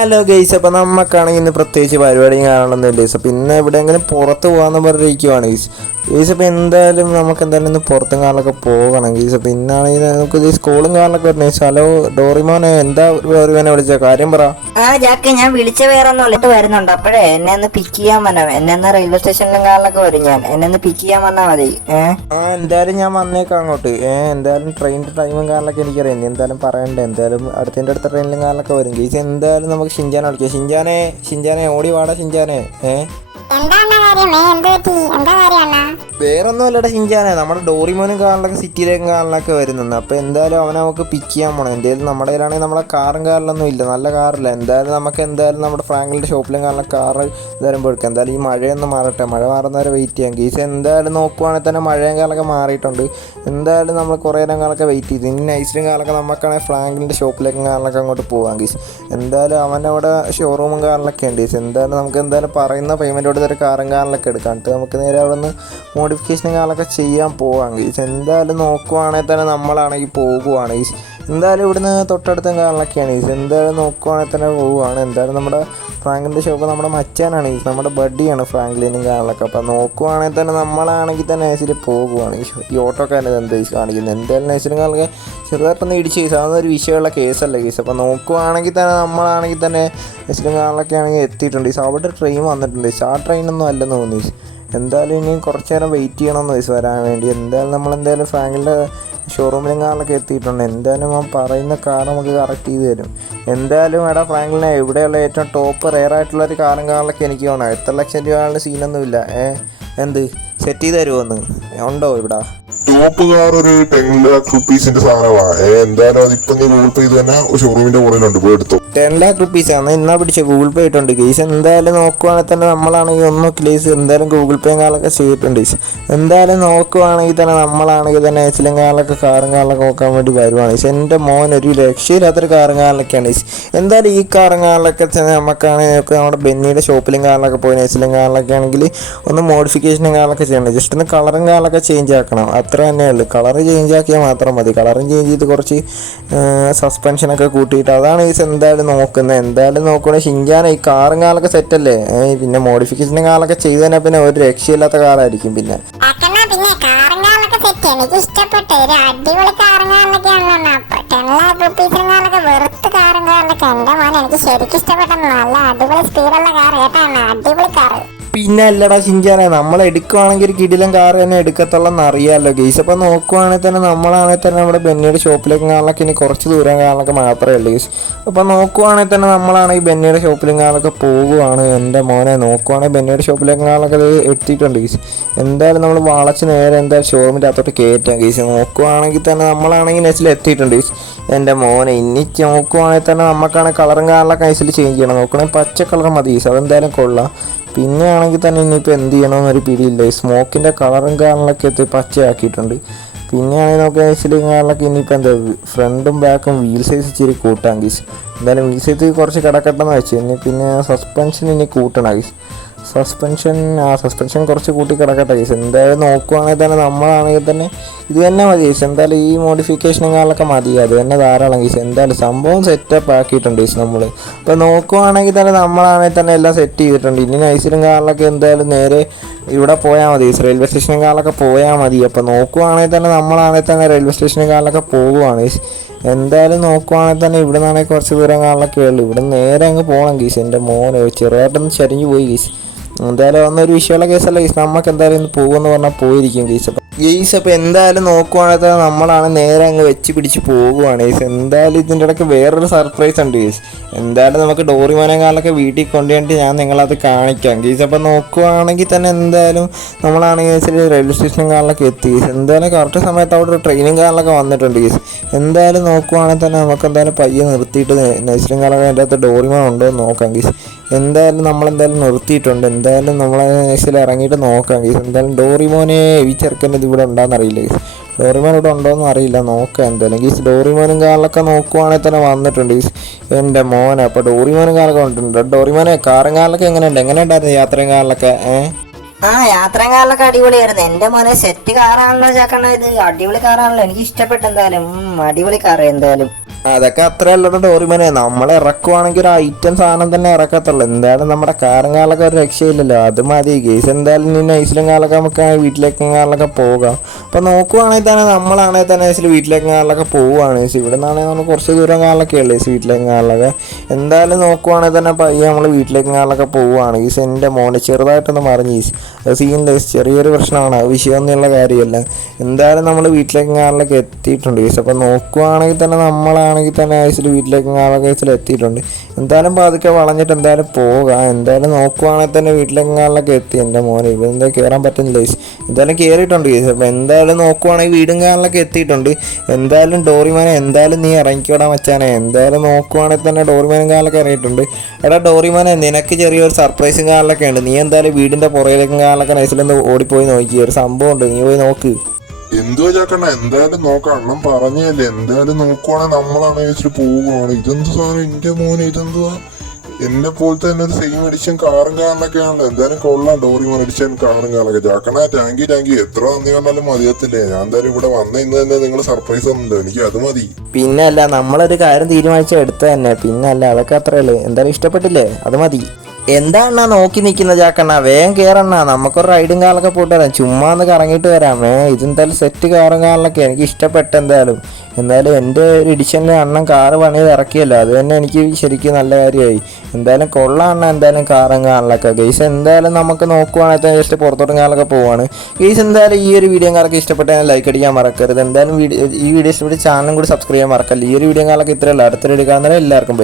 Hello guys, അപ്പോൾ നമുക്കാണെങ്കിൽ ഇന്ന് പ്രത്യേകിച്ച് പരിപാടിയും കാണണമെന്നില്ല ഗൈസ്. അപ്പോൾ ഇന്ന് എവിടെയെങ്കിലും പുറത്ത് പോകാമെന്ന് പറഞ്ഞിരിക്കുവാണ് ഗൈസ്. ഗൈസ് അപ്പോൾ എന്തായാലും നമുക്ക് എന്തായാലും ഇന്ന് പുറത്തും കാറിലൊക്കെ പോകണം ഗൈസ്. അപ്പോൾ ഇന്നാണെങ്കിൽ നമുക്ക് ഈ സ്കൂളും കാറിലൊക്കെ വരണേ. ഹലോ ഡോറിമോനെ, എന്താ ഡോറിമോനെ വിളിച്ച കാര്യം പറ. ജാക്ക്, ഞാൻ വിളിച്ച വേറൊന്നും വരുന്നുണ്ട്. അപ്പോഴേ എന്നെ ഒന്ന് പിക്ക് ചെയ്യാൻ വന്നോ. എന്നെ ഒന്ന് റെയിൽവേ സ്റ്റേഷനിലും കാറിലൊക്കെ വരും. എന്നെ ഒന്ന് പിക്ക് ചെയ്യാൻ വന്നാൽ മതി. എന്തായാലും ഞാൻ വന്നേക്കാം അങ്ങോട്ട്. എന്തായാലും ട്രെയിനിൻ്റെ ടൈമും കാറിലൊക്കെ എനിക്കറിയാം. ഇനി എന്തായാലും പറയണ്ടേ. എന്തായാലും അടുത്ത ട്രെയിനിലും കാറിലൊക്കെ വരും ഗൈസ്. എന്തായാലും നമുക്ക് ഷിൻജാനെ വിളിക്കാം. ഷിൻജാനെ ഓടി വാടാ ഷിൻജാനെ. വേറൊന്നുമല്ലടാ ഷിൻജാനെ, നമ്മുടെ ഡോറിമോനും കാറിലൊക്കെ സിറ്റിയിലേക്കും കാറിലൊക്കെ വരുന്നുണ്ട്. അപ്പോൾ എന്തായാലും അവനെ നമുക്ക് പിക്ക് ചെയ്യാൻ പോകണം. എന്തായാലും നമ്മുടെ കയ്യിലാണെങ്കിൽ നമ്മളെ കാറിലൊന്നും ഇല്ല, നല്ല കാറില്ല. എന്തായാലും നമ്മുടെ ഫ്രാങ്കിലിൻ്റെ ഷോപ്പിലും കാറിലൊക്കെ കാറ് എന്തായാലും പോയിക്കാം. എന്തായാലും ഈ മഴയൊന്ന് മാറട്ടെ, മഴ മാറുന്നവരെ വെയിറ്റ് ചെയ്യാം ഗീസ്. എന്തായാലും നോക്കുവാണെങ്കിൽ തന്നെ മഴയും കാലൊക്കെ മാറിയിട്ടുണ്ട്. എന്തായാലും നമ്മൾ കുറേ നേരം കാലൊക്കെ വെയിറ്റ് ചെയ്തു. ഇനി നൈസിലും കാലൊക്കെ നമുക്കാണെങ്കിൽ ഫ്രാങ്കിലിൻ്റെ ഷോപ്പിലേക്കും കാറിലൊക്കെ അങ്ങോട്ട് പോകാം ഗീസ്. എന്തായാലും അവൻ്റെ അവിടെ ഷോറൂമും കാറിലൊക്കെ ഉണ്ട് ഗീസ്. എന്തായാലും നമുക്ക് എന്തായാലും പറയുന്ന പേയ്മെൻറ്റോട് ഒരു കാറും കാറിലൊക്കെ എടുക്കാം. എന്നിട്ട് നമുക്ക് നേരെ അവിടെ നിന്ന് മോഡിഫിക്കേഷനും കാലൊക്കെ ചെയ്യാൻ പോവാം ഗീസ്. എന്തായാലും നോക്കുവാണെങ്കിൽ തന്നെ നമ്മളാണെങ്കിൽ പോകുവാണ് ഗീസ്. എന്തായാലും ഇവിടുന്ന് തൊട്ടടുത്തും കാറിലൊക്കെയാണ് ഗീസ്. എന്തായാലും നോക്കുവാണെങ്കിൽ തന്നെ പോവുകയാണ്. എന്തായാലും നമ്മുടെ ഫ്രാങ്കിലിൻ്റെ ഷോപ്പ് നമ്മുടെ മച്ചാനാണ് ഗീസ്, നമ്മുടെ ബഡിയാണ് ഫ്രാങ്ക്ലിനും കാറിലൊക്കെ. അപ്പോൾ നോക്കുവാണെങ്കിൽ തന്നെ നമ്മളാണെങ്കിൽ തന്നെ നൈസിൽ പോകുവാണ്. ഈ ഓട്ടോക്കാരൻ എന്താ ഗീസ് കാണിക്കുന്നത്. എന്തായാലും നൈസിലും കാറിലൊക്കെ ചെറുതായിട്ടൊന്ന് ഇടിച്ച് ഗീസ്. അതൊന്നൊരു വിഷയമുള്ള കേസല്ല ഗീസ്. അപ്പോൾ നോക്കുവാണെങ്കിൽ തന്നെ നമ്മളാണെങ്കിൽ തന്നെ നൈസിലും കാറിലൊക്കെ ആണെങ്കിൽ എത്തിയിട്ടുണ്ട് ഗീസ്. അവിടെ ട്രെയിൻ വന്നിട്ടുണ്ട് ഗീസ്. ആ ട്രെയിനൊന്നും അല്ലെന്ന് തോന്നി ഗീസ്. എന്തായാലും ഇനി കുറച്ച് നേരം വെയിറ്റ് ചെയ്യണമെന്ന് ഗീസ് വരാൻ വേണ്ടി. എന്തായാലും നമ്മളെന്തായാലും ഫ്രാങ്കിലിൻ്റെ ഷോറൂമിലും കാറിലൊക്കെ എത്തിയിട്ടുണ്ട്. എന്തായാലും ആ പറയുന്ന കാർ നമുക്ക് കറക്റ്റ് ചെയ്ത് തരും. എന്തായാലും എടാ ഫ്രാങ്കിലിനെ, ഇവിടെയുള്ള ഏറ്റവും ടോപ്പ് റെയർ ആയിട്ടുള്ളൊരു കാറും കാറിലൊക്കെ എനിക്ക് വേണം. എത്ര ലക്ഷം രൂപയുടെ സീനൊന്നുമില്ല. എന്ത് സെറ്റ് ചെയ്ത് തരുമോന്ന് ഉണ്ടോ ഇവിടെ? ടോപ്പ് കാർ ഒരു 10 lakh rupeesന്റെ സാധനമാണ്. എന്തായാലും അതിപ്പോ നീ ഗൂഗിൾ പേ ചെയ്ത് തന്നെ ഷോറൂമിന്റെ പുറകിലുണ്ട്, പോയി എടുത്തു. 10 lakh rupees ആണ് എന്നാ പിടിച്ച ഗൂഗിൾ പേ ഇട്ടുണ്ട് ഗീസ്. എന്തായാലും നോക്കുവാണെങ്കിൽ തന്നെ നമ്മളാണെങ്കിൽ ഒന്നും ക്ലേസ് എന്തായാലും ഗൂഗിൾ പേ കാലൊക്കെ ചെയ്തിട്ടുണ്ട് ഗീസ്. എന്തായാലും നോക്കുവാണെങ്കിൽ തന്നെ നമ്മളാണെങ്കിൽ തന്നെ എച്ചിലും കാലൊക്കെ കാറും കാറിലൊക്കെ നോക്കാൻ വേണ്ടി വരുവാണ് ഗീസ്. എൻ്റെ മോൻ ഒരു രക്ഷയില്ലാത്തൊരു കാറും കാറിലൊക്കെയാണ് ഗീസ്. എന്തായാലും ഈ കാറും കാറിലൊക്കെ നമുക്കാണെങ്കിൽ നമ്മുടെ ബെന്നിയുടെ ഷോപ്പിലും കാറിലൊക്കെ പോയി എച്ചിലും കാറിലൊക്കെ ആണെങ്കിൽ ഒന്ന് മോഡിഫിക്കേഷനും കാറിലൊക്കെ ചെയ്യണം. ജസ്റ്റ് ഒന്ന് കളറും കാറിലൊക്കെ ചേഞ്ച് ആക്കണം, അത്ര തന്നെയുള്ളൂ. കളറ് ചേഞ്ച് ആക്കിയാൽ മാത്രം മതി. കളറും ചേഞ്ച് ചെയ്ത് കുറച്ച് സസ്പെൻഷനൊക്കെ കൂട്ടിയിട്ട് അതാണ് ഈ എന്തായാലും നോക്കുന്നത്. എന്തായാലും നോക്കുകയാണെങ്കിൽ ഷിൻജാനെ ഈ കാറും കാലൊക്കെ സെറ്റല്ലേ. പിന്നെ മോഡിഫിക്കേഷനും കാലൊക്കെ ചെയ്ത് തന്നെ പിന്നെ ഒരു രക്ഷയില്ലാത്ത കാറായിരിക്കും. പിന്നെ എനിക്ക് ഇഷ്ടപ്പെട്ട ഒരു അടിപൊളി കാറും കാറിലൊക്കെയാണല്ലോ. 10 lakh rupees വെറുത്ത് കാറും കാറിലൊക്കെ എൻ്റെ മോനെ എനിക്ക് ശരിക്കും ഇഷ്ടപ്പെട്ട നല്ല അടിപൊളി സ്പീഡുള്ള കാർ കേട്ടാണ്, അടിപൊളി കാറ്. പിന്നെ അല്ലടാ ഷിൻജാനെ, നമ്മൾ എടുക്കുവാണെങ്കിൽ ഒരു കിടിലൻ കാർ തന്നെ എടുക്കത്തുള്ളതെന്ന് അറിയാമല്ലോ ഗെയ്സ്. അപ്പോൾ നോക്കുവാണെങ്കിൽ തന്നെ നമ്മളാണെങ്കിൽ തന്നെ നമ്മുടെ ബെന്നിയുടെ ഷോപ്പിലേക്ക് കാറിലൊക്കെ ഇനി കുറച്ച് ദൂരം കാറിലൊക്കെ മാത്രമേ ഉള്ളൂ ഗെയ്സ്. അപ്പോൾ നോക്കുവാണെങ്കിൽ തന്നെ നമ്മളാണെങ്കിൽ ബെന്നിയുടെ ഷോപ്പിലും കാറിലൊക്കെ പോകുവാണ്. എൻ്റെ മോനെ നോക്കുവാണെങ്കിൽ ബെന്നിയുടെ ഷോപ്പിലേക്ക് കാറിലൊക്കെ എത്തിയിട്ടുണ്ട് ഗെയ്സ്. എന്തായാലും നമ്മൾ വളച്ച് നേരെ എന്തായാലും ഷോറൂമിൻ്റെ അകത്തോട്ട് കയറ്റാം ഗെയ്സ്. നോക്കുവാണെങ്കിൽ തന്നെ നമ്മളാണെങ്കിൽ നെസിൽ എത്തിയിട്ടുണ്ട് ഗെയ്സ്. എൻ്റെ മോനെ ഇനി നോക്കുവാണെങ്കിൽ തന്നെ നമുക്കാണെങ്കിൽ കളറും കാറിലൊക്കെ നെസിൽ ചേഞ്ച് ചെയ്യണം. നോക്കുകയാണെങ്കിൽ പച്ച കളർ മതി ഗെയ്സ്, അതെന്തായാലും കൊള്ളാം. പിന്നെ ആണെങ്കിൽ തന്നെ ഇനിയിപ്പോൾ എന്ത് ചെയ്യണമെന്നൊരു പിടിയില്ല. ഈ സ്മോക്കിൻ്റെ കളറും കാറിലൊക്കെ എത്തി പച്ചയാക്കിയിട്ടുണ്ട്. പിന്നെ ആണെങ്കിൽ നമുക്ക് ഐസിലും കാറിലൊക്കെ ഇനിയിപ്പോൾ എന്താ ഫ്രണ്ടും ബാക്കും വീൽ സൈസ് ഇച്ചിരി കൂട്ടാം ഗീസ്. എന്തായാലും വീൽ സൈസ് കുറച്ച് കിടക്കട്ടെന്ന് വെച്ച് ഇനി പിന്നെ സസ്പെൻഷൻ ഇനി കൂട്ടണം ഗീസ്. സസ്പെൻഷൻ കുറച്ച് കൂട്ടി കിടക്കട്ടെ ഗീസ്. എന്തായാലും നോക്കുവാണെങ്കിൽ തന്നെ നമ്മളാണെങ്കിൽ തന്നെ ഇത് തന്നെ മതി ഗീസ്. എന്തായാലും ഈ മോഡിഫിക്കേഷനും കാറിലൊക്കെ മതി, അത് തന്നെ ധാരാളം ഗീസ്. എന്തായാലും സംഭവം സെറ്റപ്പ് ആക്കിയിട്ടുണ്ട് ഗീസ് നമ്മൾ. അപ്പോൾ നോക്കുവാണെങ്കിൽ തന്നെ നമ്മളാണെങ്കിൽ തന്നെ എല്ലാം സെറ്റ് ചെയ്തിട്ടുണ്ട്. ഇനി നൈസിലും കാറിലൊക്കെ എന്തായാലും നേരെ ഇവിടെ പോയാൽ മതി ഗീസ്, റെയിൽവേ സ്റ്റേഷനും കാറിലൊക്കെ പോയാൽ മതി. അപ്പോൾ നോക്കുവാണെങ്കിൽ തന്നെ നമ്മളാണെങ്കിൽ തന്നെ റെയിൽവേ സ്റ്റേഷനും കാറിലൊക്കെ പോകുവാണ് ഗീസ്. എന്തായാലും നോക്കുവാണെങ്കിൽ തന്നെ ഇവിടെ നിന്നാണെങ്കിൽ കുറച്ച് ദൂരം കാറിലൊക്കെ ഉള്ളൂ. ഇവിടെ നേരെ അങ്ങ് പോകണം ഗീസ്. എൻ്റെ മോനെ ചെറുതായിട്ടൊന്ന് ചരിഞ്ഞു പോയി ഗീസ്. എന്തായാലും ഒന്നൊരു വിഷയമുള്ള കേസല്ല ഗീസ്. നമുക്ക് എന്തായാലും ഇന്ന് പോകുമെന്ന് പറഞ്ഞാൽ പോയിരിക്കും ഗീസ്. അപ്പോൾ എന്തായാലും നോക്കുവാണെങ്കിൽ നമ്മളാണ് നേരെ അങ്ങ് വെച്ച് പിടിച്ച് പോകുവാണ് ഗീസ്. എന്തായാലും ഇതിൻ്റെ ഇടയ്ക്ക് വേറൊരു സർപ്രൈസ് ഉണ്ട് ഗീസ്. എന്തായാലും നമുക്ക് ഡോറിമോനെ കാറിലൊക്കെ വീട്ടിൽ കൊണ്ടുപോയിട്ട് ഞാൻ നിങ്ങളത് കാണിക്കാം ഗീസ്. അപ്പോൾ നോക്കുവാണെങ്കിൽ തന്നെ എന്തായാലും നമ്മളാണെങ്കിൽ ഗീസിൽ റെയിൽവേ സ്റ്റേഷനും കാറിലൊക്കെ എത്തി ഗീസ്. എന്തായാലും കറക്റ്റ് സമയത്ത് അവിടെ ഒരു ട്രെയിനും കാറിലൊക്കെ വന്നിട്ടുണ്ട് ഗീസ്. എന്തായാലും നോക്കുവാണെങ്കിൽ തന്നെ നമുക്ക് എന്തായാലും പയ്യെ നിർത്തിയിട്ട് നൈസിലും കാറിലൊക്കെ അതിൻ്റെ അകത്ത് ഡോറിമോൻ ഉണ്ടോ എന്ന് നോക്കാം ഗീസ്. എന്തായാലും നമ്മളെന്തായാലും നിർത്തിയിട്ടുണ്ട്. എന്തായാലും നമ്മളെ നൈസിൽ ഇറങ്ങിയിട്ട് നോക്കാം ഗീസ്. എന്തായാലും ഡോറിമോനെ ഈ ചെറുക്കൻ്റെ ഇത് ഇവിടെ ഉണ്ടാകുന്ന അറിയില്ല ഗീസ്. ഡോറിമോൻ ഇവിടെ ഉണ്ടോയെന്ന് അറിയില്ല, നോക്കാം എന്തായാലും ഗീസ്. ഡോറിമോനും കാറിലൊക്കെ നോക്കുവാണെങ്കിൽ തന്നെ വന്നിട്ടുണ്ട് ഗീസ്. എൻ്റെ മോനെ അപ്പോൾ ഡോറിമോനും കാറിലൊക്കെ വന്നിട്ടുണ്ട്. ഡോറിമോനെ കാറും കാറിലൊക്കെ എങ്ങനെയുണ്ടായിരുന്നു യാത്രയും കാറിലൊക്കെ? യാത്രയും കാറിലൊക്കെ അടിപൊളിയായിരുന്നു. എൻ്റെ മോനെ സെറ്റ് കാറാണല്ലോ ചാക്കണ്ണ, ഇത് അടിപൊളി കാറാണല്ലോ, എനിക്ക് ഇഷ്ടപ്പെട്ടു. എന്തായാലും അടിപൊളി കാറ്. എന്തായാലും അതൊക്കെ അത്രയല്ലട ഡോറിമോനെ, നമ്മൾ ഇറക്കുവാണെങ്കിൽ ഒരു ഐറ്റം സാധനം തന്നെ ഇറക്കത്തുള്ളൂ. എന്തായാലും നമ്മുടെ കാറും കാലൊക്കെ ഒരു രക്ഷയില്ലല്ലോ, അത് മതി ഗെയ്സ്. എന്തായാലും നീ നൈസിലും കാലൊക്കെ നമുക്ക് വീട്ടിലേക്കും കാറിലൊക്കെ പോകാം. അപ്പോൾ നോക്കുവാണെങ്കിൽ തന്നെ നമ്മളാണെങ്കിൽ തന്നെ നൈസിൽ വീട്ടിലേക്കും കാറിലൊക്കെ പോവുകയാണ് ഗെയ്സ്. ഇവിടെ നിന്നാണെങ്കിൽ നമ്മൾ കുറച്ച് ദൂരം കാറിലൊക്കെ ഉള്ളു ഗെയ്സ്, വീട്ടിലേക്കും കാറിലൊക്കെ. എന്തായാലും നോക്കുവാണെങ്കിൽ തന്നെ പയ്യെ നമ്മൾ വീട്ടിലേക്കും കാറിലൊക്കെ പോവുകയാണ് ഗെയ്സ്. എൻ്റെ മോനെ ചെറുതായിട്ടൊന്ന് മറിഞ്ഞ് ഗെയ്സ്, അത് സീനില്ല ഗെയ്സ്, ചെറിയൊരു പ്രശ്നമാണ്, അത് വിഷയമൊന്നുമുള്ള കാര്യമല്ല. എന്തായാലും നമ്മൾ വീട്ടിലേക്കും കാറിലൊക്കെ എത്തിയിട്ടുണ്ട് ഗെയ്സ്. അപ്പോൾ നോക്കുവാണെങ്കിൽ തന്നെ നമ്മളാണെങ്കിൽ തന്നെ ഐസിൽ വീട്ടിലേക്ക് കേസിൽ എത്തിയിട്ടുണ്ട്. എന്തായാലും പതുക്കെ വളഞ്ഞിട്ട് എന്തായാലും പോകാം. എന്തായാലും നോക്കുവാണെങ്കിൽ തന്നെ വീട്ടിലേക്ക് കാലിലൊക്കെ എത്തി. എൻ്റെ മോനെ ഇവിടെ എന്താ കയറാൻ പറ്റുന്നില്ല ഗൈസ്. എന്തായാലും കയറിയിട്ടുണ്ട് ഗൈസ്. അപ്പോൾ എന്തായാലും നോക്കുവാണെങ്കിൽ വീടും കാലിലൊക്കെ എത്തിയിട്ടുണ്ട്. എന്തായാലും ഡോറിമോനെ എന്തായാലും നീ ഇറങ്ങിക്കോടാ മച്ചാനെ. എന്തായാലും നോക്കുവാണെങ്കിൽ തന്നെ ഡോറിമോനും കാലിലൊക്കെ ഇറങ്ങിയിട്ടുണ്ട്. എടാ ഡോറിമോനെ, നിനക്ക് ചെറിയൊരു സർപ്രൈസും കാലിലൊക്കെ ഉണ്ട്. നീ എന്തായാലും വീടിൻ്റെ പുറകിലേക്കും കാലിലൊക്കെ നൈസിലൊന്ന് ഓടിപ്പോയി നോക്കി, ഒരു സംഭവം ഉണ്ട്, നീ പോയി നോക്ക്. എന്തോ ചാക്കണ്ണ, എന്തായാലും നോക്കാം, അണ്ണം പറഞ്ഞല്ലേ. എന്തായാലും നോക്കുവാണെങ്കിൽ നമ്മളാണ് വെച്ചിട്ട് പോവുകയാണ്. ഇതെന്ത് സാധനം എൻ്റെ മോനെ, ഇതെന്തുവാ? എന്നെ പോലത്തെ തന്നെ ഒരു സെയിം എഡിഷൻ കാറും കാറിലൊക്കെ ആണല്ലോ. എന്തായാലും കൊള്ളാം ഡോറിമോൻ എഡിഷൻ കാറും കാറിലൊക്കെ. ചാക്കണ്ണ താങ്ക് യു, എത്ര നന്ദി പറഞ്ഞാലും മതിയത്തില്ലേ. ഞാൻ എന്തായാലും ഇവിടെ വന്ന ഇന്ന് തന്നെ നിങ്ങൾ സർപ്രൈസ് ഒന്നുമില്ല, എനിക്ക് അത് മതി. പിന്നെ അല്ല, നമ്മളൊരു കാര്യം തീരുമാനിച്ച എടുത്ത തന്നെ, പിന്നെ അല്ല, അതൊക്കെ അത്രയേ ഉള്ളൂ. എന്തായാലും ഇഷ്ടപ്പെട്ടില്ലേ, അത് മതി. എന്താ നോക്കി നിൽക്കുന്ന ചാക്കണ്ണ, വേഗം കയറണ്ണ, നമുക്കൊരു റൈഡും കാറിലൊക്കെ പോയിട്ട് വരാം, ചുമ്മാ ഒന്ന് കറങ്ങിയിട്ട് വരാം. ഇതെന്തായാലും സെറ്റ് കാറും കാറിലൊക്കെ എനിക്ക് ഇഷ്ടപ്പെട്ട. എന്തായാലും എൻ്റെ ഒരു എഡിഷനിൽ അണ്ണൻ കാറ് പണിത് ഇറക്കിയല്ലോ, അത് തന്നെ എനിക്ക് ശരിക്കും നല്ല കാര്യമായി. എന്തായാലും കൊള്ളാം എന്തായാലും കാറും കാറിലൊക്കെ ഗെയ്സ്. എന്തായാലും നമുക്ക് നോക്കുവാണെങ്കിൽ ജസ്റ്റ് പുറത്തോട്ടും കാറിലൊക്കെ പോവാണ് ഗെയ്സ്. എന്തായാലും ഈ ഒരു വീഡിയോ കാലൊക്കെ ഇഷ്ടപ്പെട്ടാൽ ലൈക്ക് അടിക്കാൻ മറക്കരുത്. എന്തായാലും ഈ വീഡിയോ ഇഷ്ടപ്പെട്ട് ചാനലും കൂടി സബ്സ്ക്രൈബ് ചെയ്യാൻ മറക്കല്ല. ഈ ഒരു വീഡിയോ കാലൊക്കെ ഇത്രയല്ല, അടുത്തൊരു വീഡിയോ കാണുന്നവരെ എല്ലാവർക്കും